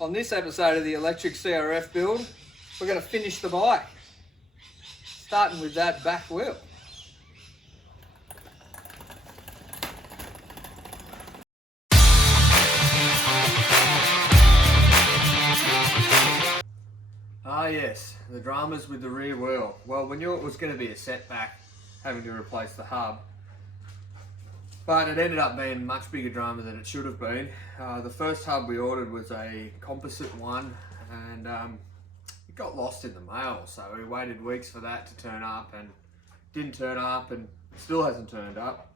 On this episode of the electric CRF build, we're going to finish the bike, starting with that back wheel. Ah yes, the dramas with the rear wheel. Well, we knew it was going to be a setback, having to replace the hub. But it ended up being a much bigger drama than it should have been. The first hub we ordered was a composite one, and it got lost in the mail, so we waited weeks for that to turn up, and didn't turn up, and still hasn't turned up.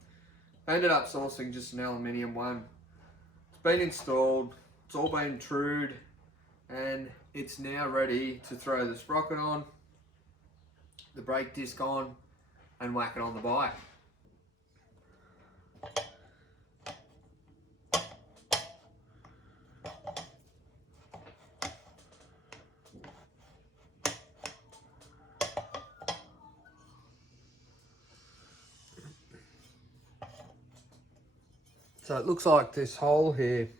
I ended up sourcing just an aluminium one. It's been installed, it's all been trued, and it's now ready to throw the sprocket on, the brake disc on, and whack it on the bike. So it looks like this hole here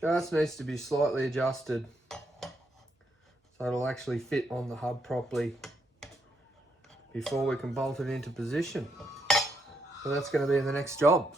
just needs to be slightly adjusted so it'll actually fit on the hub properly before we can bolt it into position. So that's going to be the next job.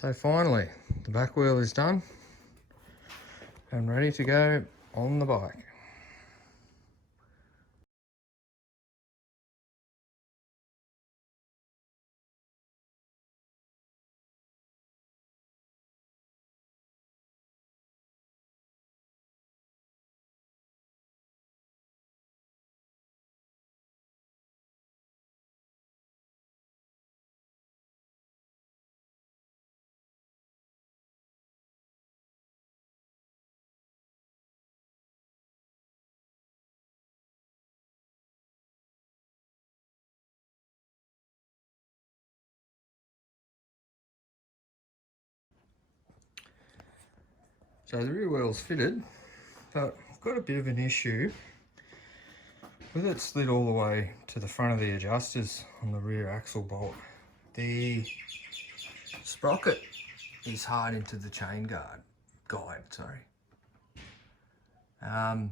So finally, the back wheel is done and ready to go on the bike. So the rear wheel's fitted, but I've got a bit of an issue with it slid all the way to the front of the adjusters on the rear axle bolt. The sprocket is hard into the chain guide, sorry. And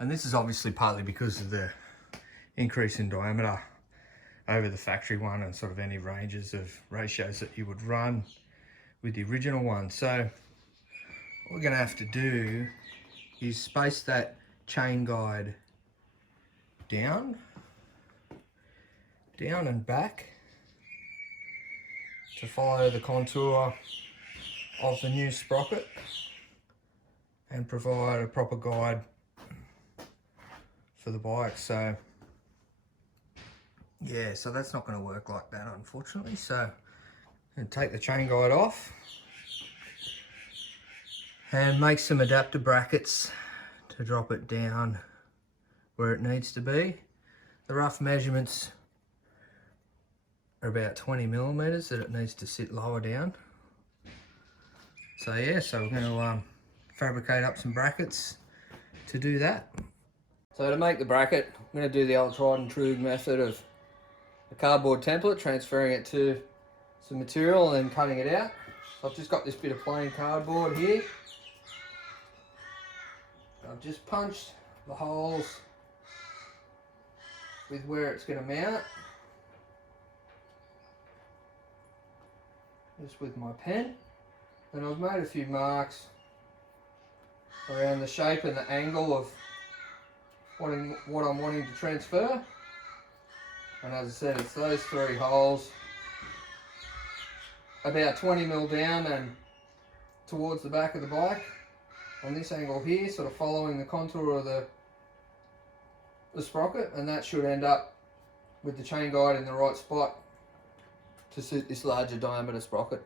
this is obviously partly because of the increase in diameter over the factory one and sort of any ranges of ratios that you would run with the original one. So what we're going to have to do is space that chain guide down and back to follow the contour of the new sprocket and provide a proper guide for the bike. So yeah, so that's not going to work like that, unfortunately. So I'm going to take the chain guide off and make some adapter brackets to drop it down where it needs to be. The rough measurements are about 20 millimeters that it needs to sit lower down. So yeah, so we're going to fabricate up some brackets to do that. So to make the bracket, I'm going to do the old tried and true method of a cardboard template, transferring it to some material and then cutting it out. So I've just got this bit of plain cardboard here. I've just punched the holes with where it's going to mount. just with my pen. And I've made a few marks around the shape and the angle of what I'm wanting to transfer. And as I said, it's those 3 holes, about 20mm down and towards the back of the bike on this angle here, sort of following the contour of the sprocket, and that should end up with the chain guide in the right spot to suit this larger diameter sprocket.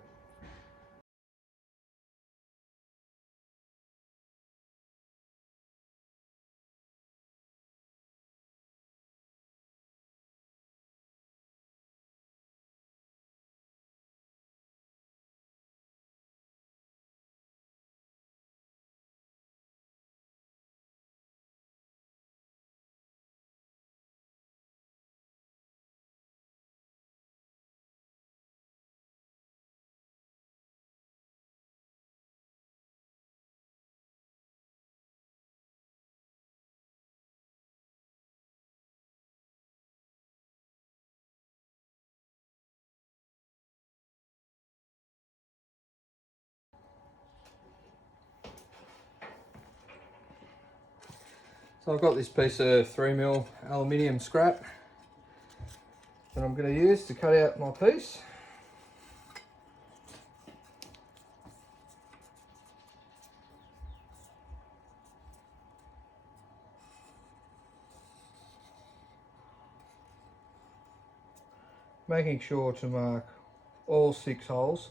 So I've got this piece of 3mm aluminium scrap that I'm going to use to cut out my piece. Making sure to mark all 6 holes.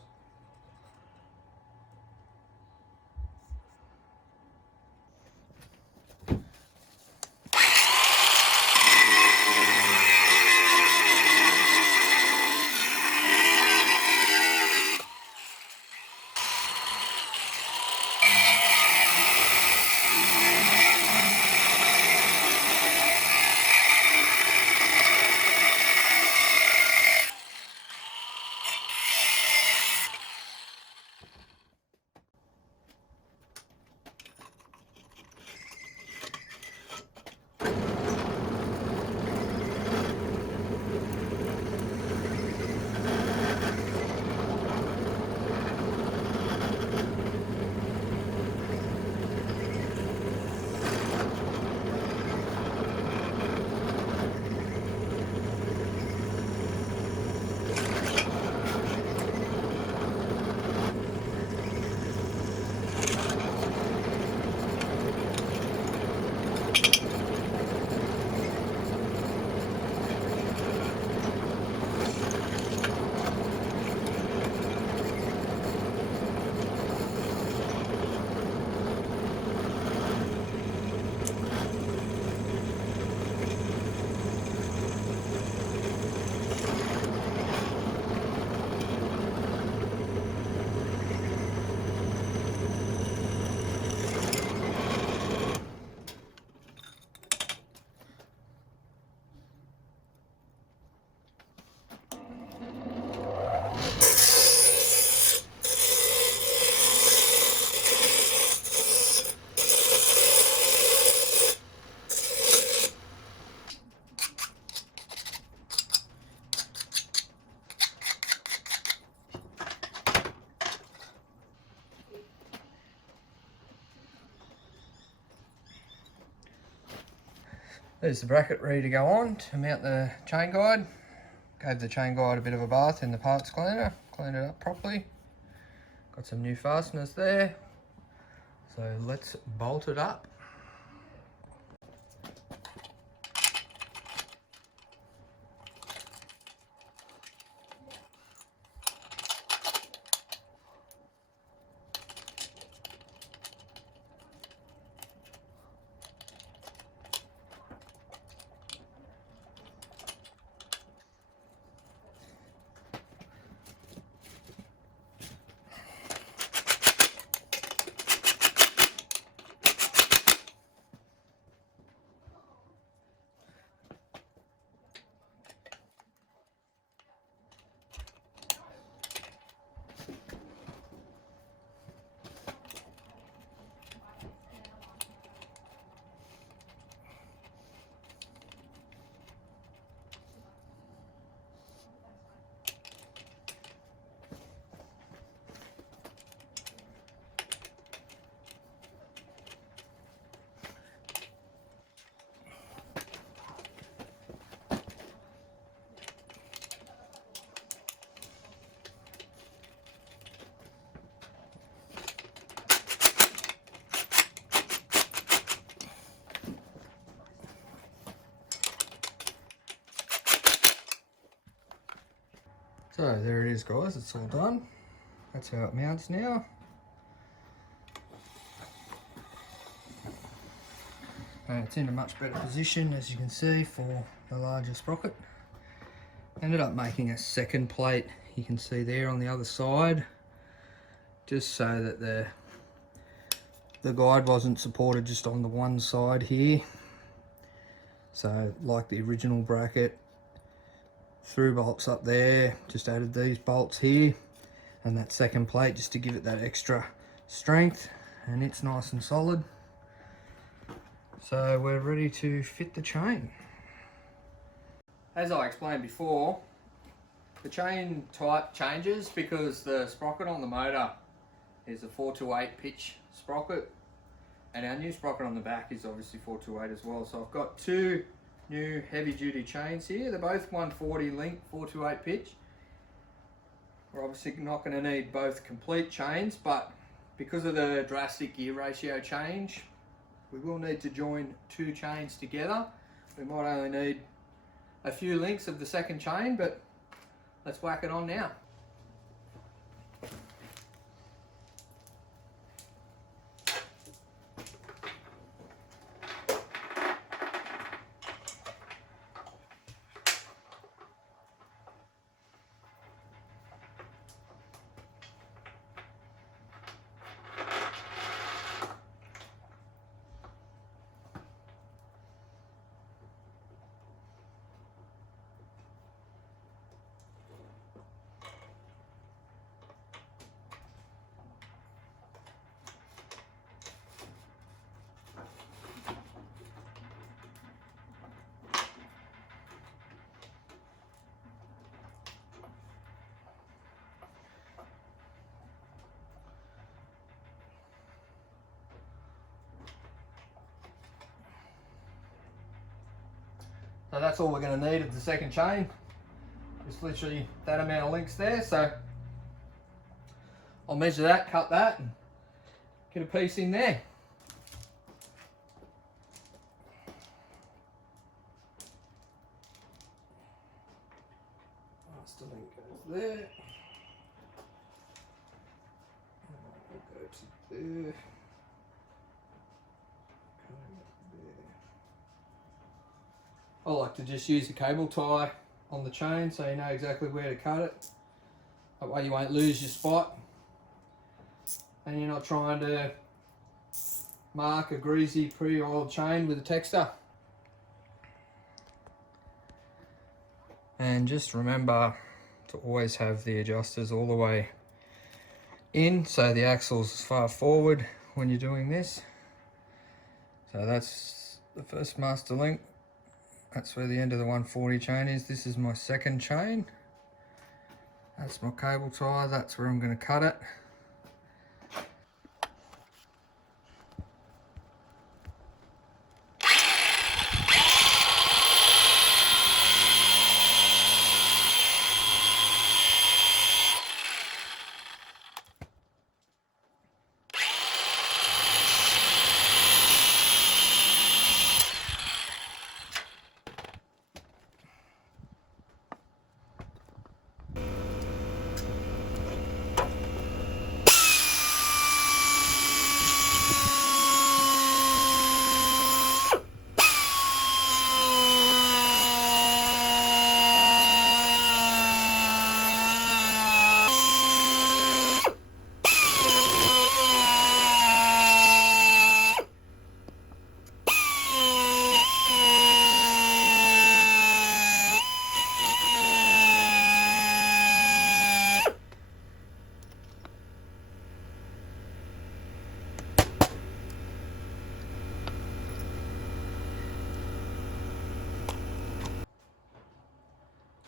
There's the bracket ready to go on to mount the chain guide. Gave the chain guide a bit of a bath in the parts cleaner, cleaned it up properly. Got some new fasteners there. So let's bolt it up. there it is, guys, it's all done. That's how it mounts now. And it's in a much better position, as you can see, for the larger sprocket. Ended up making a second plate, you can see there on the other side, just so that the guide wasn't supported just on the one side here. So like the original bracket, through bolts up there, just added these bolts here and that second plate just to give it that extra strength, and it's nice and solid. So we're ready to fit the chain. As I explained before, the chain type changes because the sprocket on the motor is a 428 pitch sprocket, and our new sprocket on the back is obviously 428 as well. So I've got two new heavy duty chains here. They're both 140 link 428 pitch. We're obviously not going to need both complete chains, but because of the drastic gear ratio change, we will need to join two chains together. We might only need a few links of the second chain, but let's whack it on now. So that's all we're going to need of the second chain. Just literally that amount of links there. So I'll measure that, cut that, and get a piece in there. Last link goes there. We'll go to there. I like to just use the cable tie on the chain so you know exactly where to cut it. That way you won't lose your spot and you're not trying to mark a greasy pre-oiled chain with a texter. And just remember to always have the adjusters all the way in so the axle's as far forward when you're doing this. So that's the first master link. That's where the end of the 140 chain is. This is my second chain. That's my cable tie. That's where I'm going to cut it.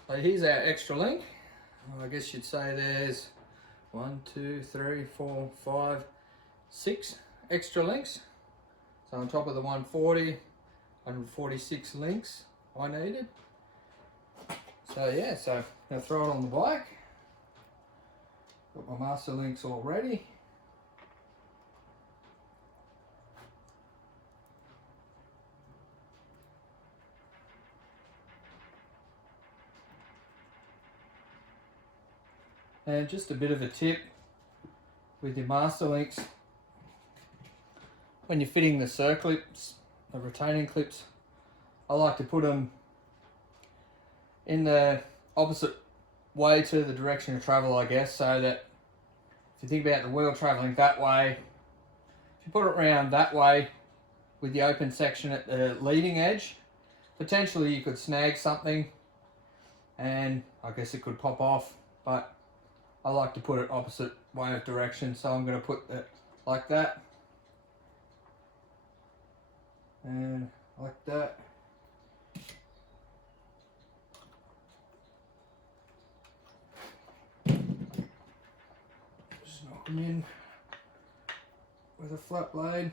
So here's our extra link. I guess you'd say there's 1, 2, 3, 4, 5, 6 extra links. So on top of the 140, 146 links I needed. So yeah, so now throw it on the bike. Got my master links all ready. And just a bit of a tip with your master links, when you're fitting the circlips, the retaining clips, I like to put them in the opposite way to the direction of travel, I guess, so that if you think about the wheel travelling that way, if you put it around that way with the open section at the leading edge, potentially you could snag something and I guess it could pop off, but I like to put it opposite way of direction, so I'm going to put it like that and like that. Just knock them in with a flat blade.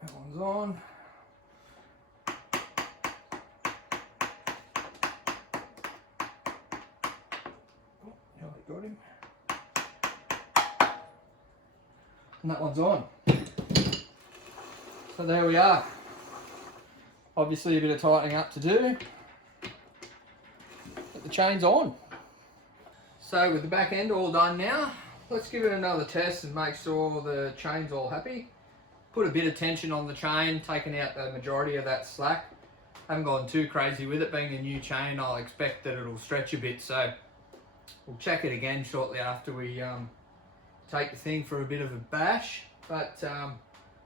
That one's on. Oh, nearly got him. And that one's on. So there we are. Obviously a bit of tightening up to do, but the chain's on. So with the back end all done now, let's give it another test and make sure the chain's all happy. Put a bit of tension on the chain, taking out the majority of that slack. Haven't gone too crazy with it. Being a new chain, I'll expect that it'll stretch a bit, so we'll check it again shortly after we take the thing for a bit of a bash. But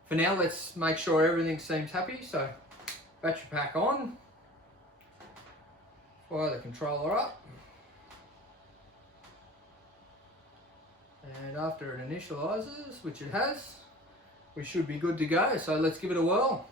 for now, let's make sure everything seems happy. So battery pack on, fire the controller up, and after it initializes, which it has, we should be good to go. So let's give it a whirl.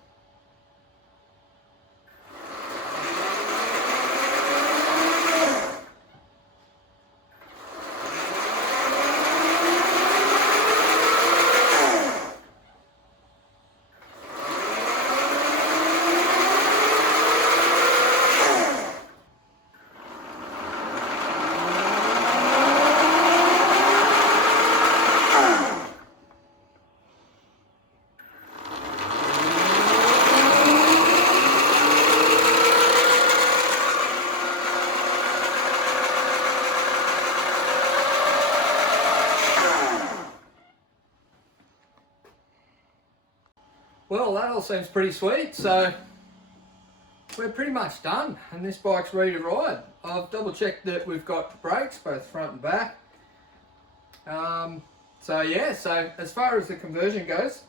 Well, that all seems pretty sweet, so we're pretty much done and this bike's ready to ride. I've double checked that we've got brakes, both front and back. So yeah, so as far as the conversion goes,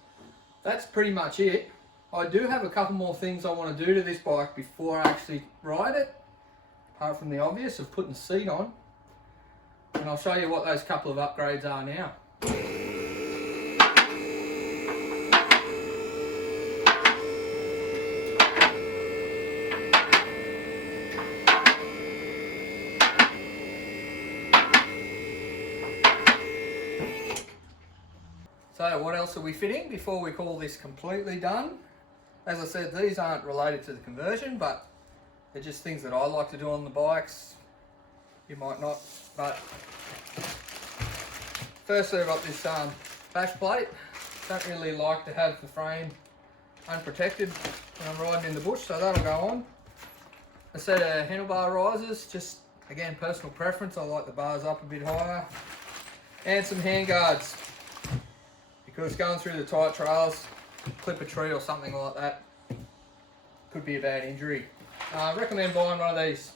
that's pretty much it. I do have a couple more things I want to do to this bike before I actually ride it, apart from the obvious of putting the seat on. And I'll show you what those couple of upgrades are now. So what else are we fitting before we call this completely done? As I said, these aren't related to the conversion, but they're just things that I like to do on the bikes. You might not, but firstly I've got this bash plate. Don't really like to have the frame unprotected when I'm riding in the bush, so that'll go on. A set of handlebar risers, just again personal preference, I like the bars up a bit higher. And some hand guards, because going through the tight trails, clip a tree or something like that could be a bad injury. I recommend buying one of these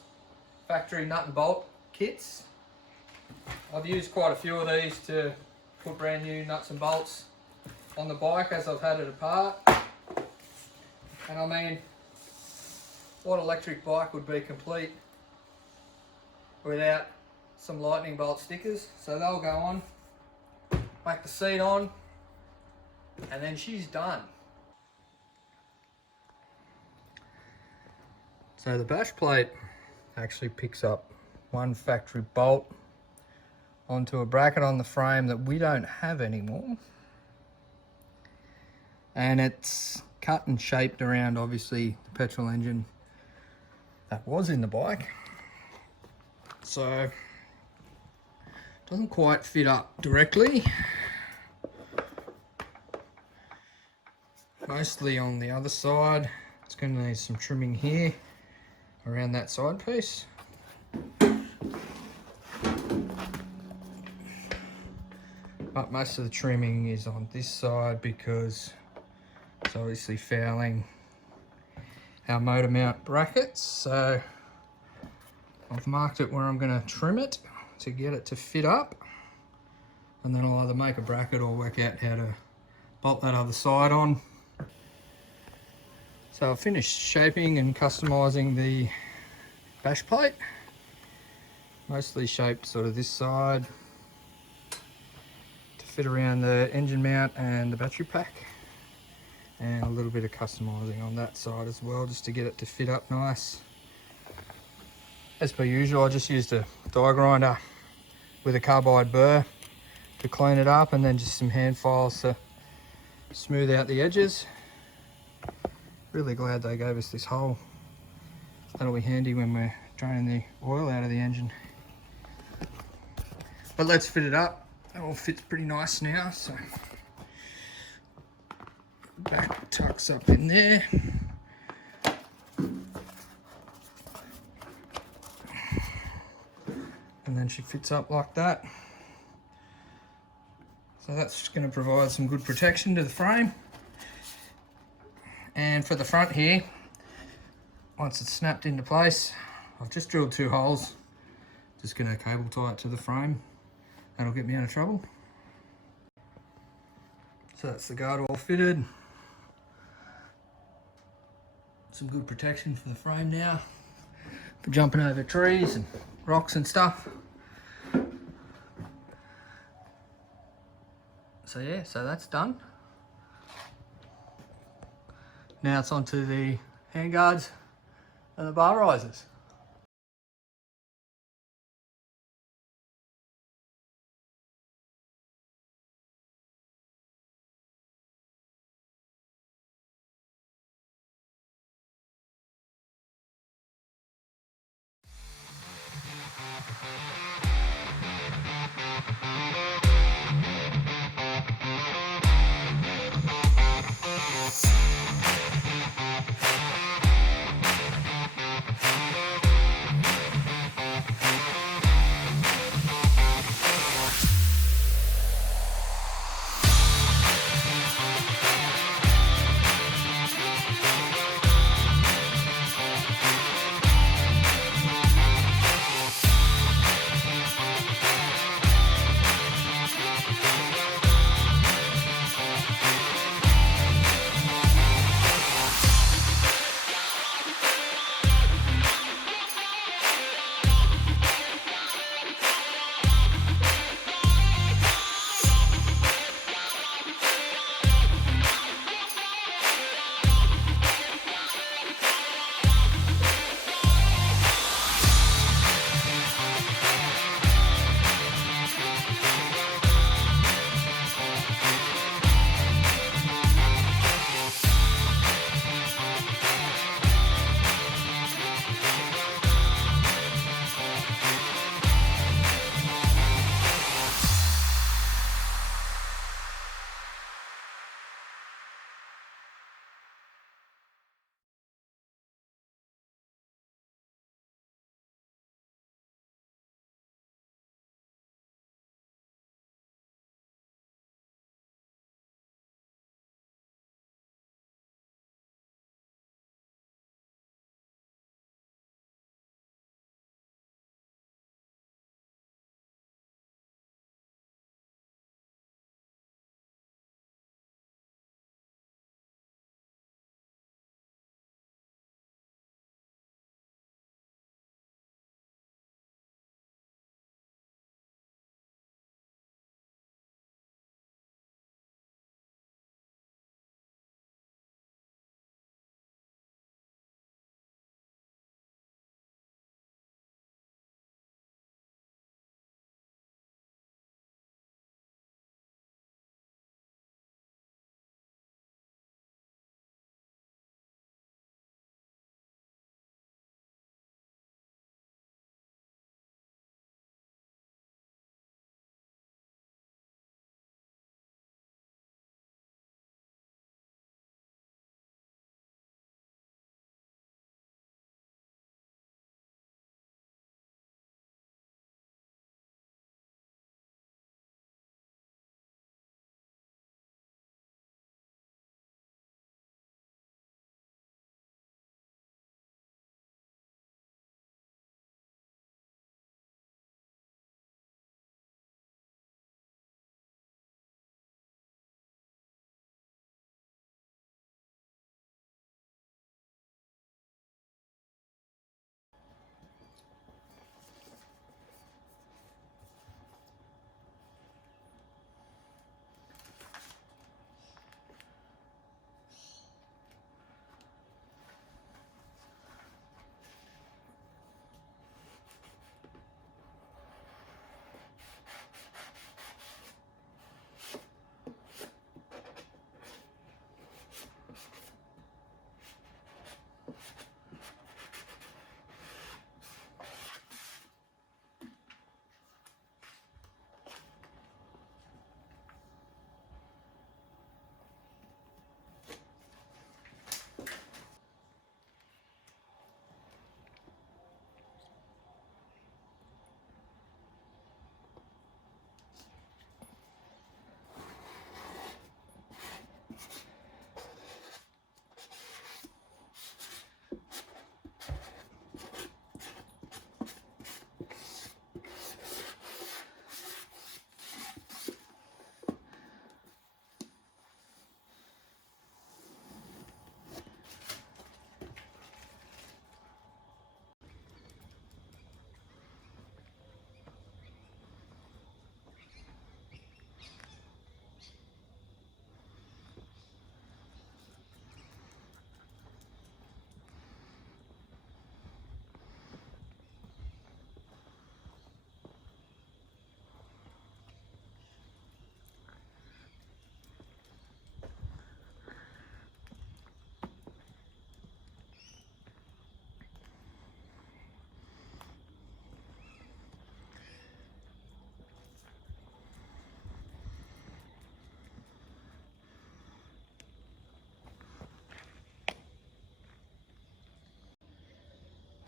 factory nut and bolt kits. I've used quite a few of these to put brand new nuts and bolts on the bike as I've had it apart. And I mean, what electric bike would be complete without some lightning bolt stickers? So they'll go on, make the seat on, and then she's done. So the bash plate actually picks up one factory bolt onto a bracket on the frame that we don't have anymore. And it's cut and shaped around obviously the petrol engine that was in the bike. So it doesn't quite fit up directly. Mostly on the other side. It's going to need some trimming here. I around that side piece. But most of the trimming is on this side because it's obviously fouling our motor mount brackets. So I've marked it where I'm going to trim it to get it to fit up, and then I'll either make a bracket or work out how to bolt that other side on. So I've finished shaping and customizing the bash plate. Mostly shaped sort of this side to fit around the engine mount and the battery pack, and a little bit of customizing on that side as well, just to get it to fit up nice. As per usual, I just used a die grinder with a carbide burr to clean it up, and then just some hand files to smooth out the edges. Really glad they gave us this hole. That'll be handy when we're draining the oil out of the engine. But let's fit it up. It all fits pretty nice now, so back tucks up in there. And then she fits up like that. So that's just going to provide some good protection to the frame. And for the front here, once it's snapped into place, I've just drilled 2 holes. Just going to cable tie it to the frame. That'll get me out of trouble. So that's the guard all fitted. Some good protection for the frame now, for jumping over trees and rocks and stuff. So yeah, so that's done. Now it's onto the handguards and the bar risers.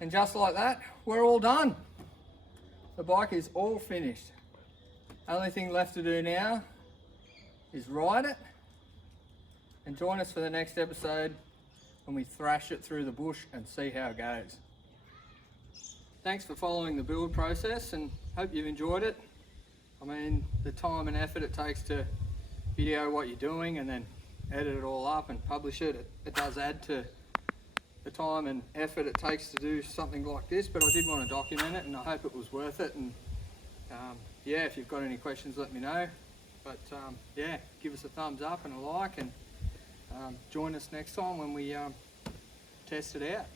And just like that, we're all done. The bike is all finished. Only thing left to do now is ride it, and join us for the next episode when we thrash it through the bush and see how it goes. Thanks for following the build process, and hope you've enjoyed it. I mean, the time and effort it takes to video what you're doing and then edit it all up and publish it, it does add to the time and effort it takes to do something like this, but I did want to document it, and I hope it was worth it. And yeah, if you've got any questions, let me know. But yeah, give us a thumbs up and a like, and join us next time when we test it out.